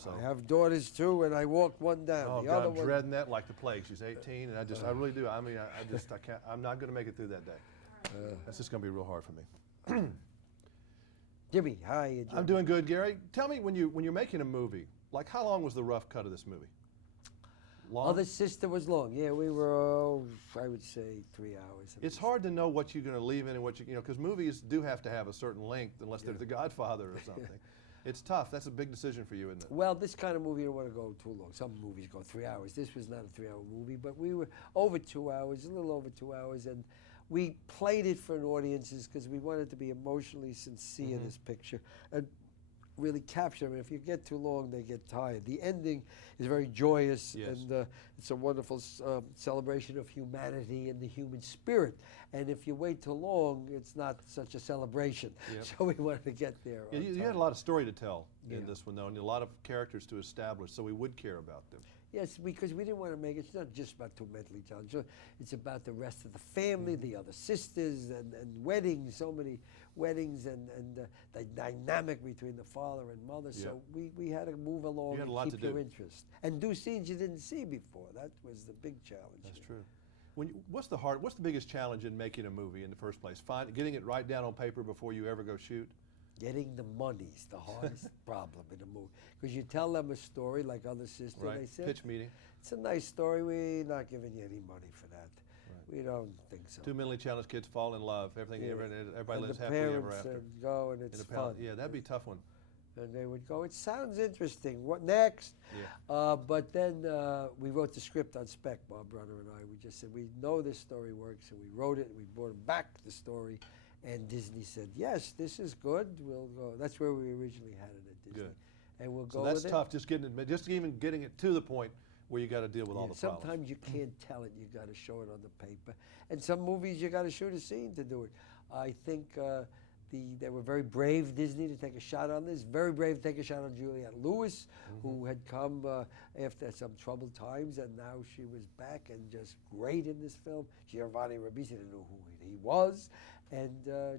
So. I have daughters too, and I walked one down. Oh the God, other I'm one, dreading that like the plague. She's 18, and I really do. I mean, I can't. I'm not going to make it through that day. That's just going to be real hard for me. Jimmy, hi. Jimmy. I'm doing good, Gary. Tell me when you're making a movie, like how long was the rough cut of this movie? Long? Other sister was long. Yeah, we were, I would say 3 hours. It's hard to know what you're going to leave in and what you know, because movies do have to have a certain length unless they're The Godfather or something. It's tough. That's a big decision for you, isn't it? Well, this kind of movie, you don't want to go too long. Some movies go 3 hours. This was not a 3-hour movie, but we were over 2 hours, a little over 2 hours, and we played it for an audiences because we wanted to be emotionally sincere in this picture and really capture them. And if you get too long, they get tired. The ending is very joyous, and it's a wonderful celebration of humanity and the human spirit. And if you wait too long, it's not such a celebration. So we wanted to get there. Yeah, you had a lot of story to tell in this one, though, and a lot of characters to establish, so we would care about them. Yes, because we didn't want to make it, it's not just about two mentally challenged, it's about the rest of the family, the other sisters, and weddings, so many weddings, and the dynamic between the father and mother. So we had to move along and keep your interest. And do scenes you didn't see before. That was the big challenge. That's true. What's the biggest challenge in making a movie in the first place? Getting it right down on paper before you ever go shoot? Getting the money's the hardest problem in a movie. Because you tell them a story like Other Sister, they say, pitch meeting. It's a nice story, we're not giving you any money for that. We don't think so. Two mentally challenged kids fall in love. Everybody lives happily ever after. And go, and it's fun. Yeah, that'd be a tough one. And they would go, it sounds interesting, what next? But then we wrote the script on spec, Bob Brunner and I. We just said, we know this story works, and we wrote it, and we brought him back the story. And Disney said, yes, this is good, we'll go. That's where we originally had it at Disney. Good. And we'll go with it. So that's tough, just even getting it to the point where you got to deal with all the problems. Sometimes you can't tell it, you got to show it on the paper. And some movies you got to shoot a scene to do it. I think they were very brave, Disney, to take a shot on this. Very brave to take a shot on Juliette Lewis, who had come after some troubled times, and now she was back and just great in this film. Giovanni Ribisi didn't know who he was. And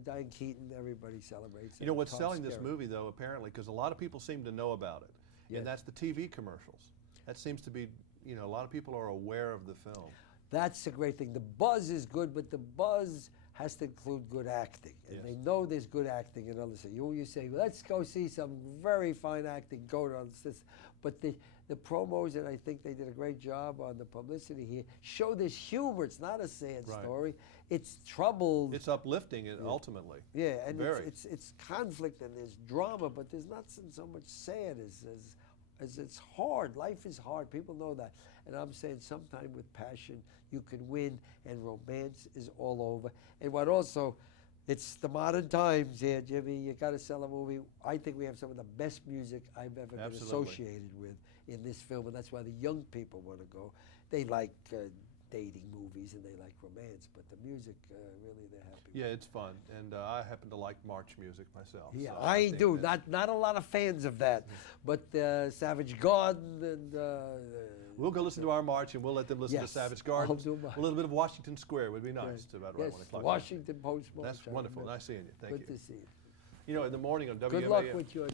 Diane Keaton, everybody celebrates. You know what's selling this movie, though, apparently, because a lot of people seem to know about it, and that's the TV commercials. That seems to be, a lot of people are aware of the film. That's a great thing. The buzz is good, but the buzz has to include good acting. And they know there's good acting in others. You say, let's go see some very fine acting, go to this. But the promos, and I think they did a great job on the publicity here, show this humor. It's not a sad story. It's troubled. It's uplifting, ultimately. Yeah, and it's conflict and there's drama, but there's not so much sad as it's hard. Life is hard. People know that. And I'm saying sometime with passion, you can win, and romance is all over. And what also, it's the modern times here, Jimmy. You got to sell a movie. I think we have some of the best music I've ever been associated with in this film, and that's why the young people want to go. They like dating movies and they like romance, but the music, really, they're happy. Yeah, it's fun, and I happen to like march music myself. Yeah, so I do. Not a lot of fans of that, but Savage Garden and. We'll go listen to our march, and we'll let them listen to Savage Garden. I'll do mine. A little bit of Washington Square would be nice. To about around 1 o'clock. Washington Post. That's wonderful. Nice seeing you. Thank you. Good to see you. In the morning on WMAM. Good luck with your.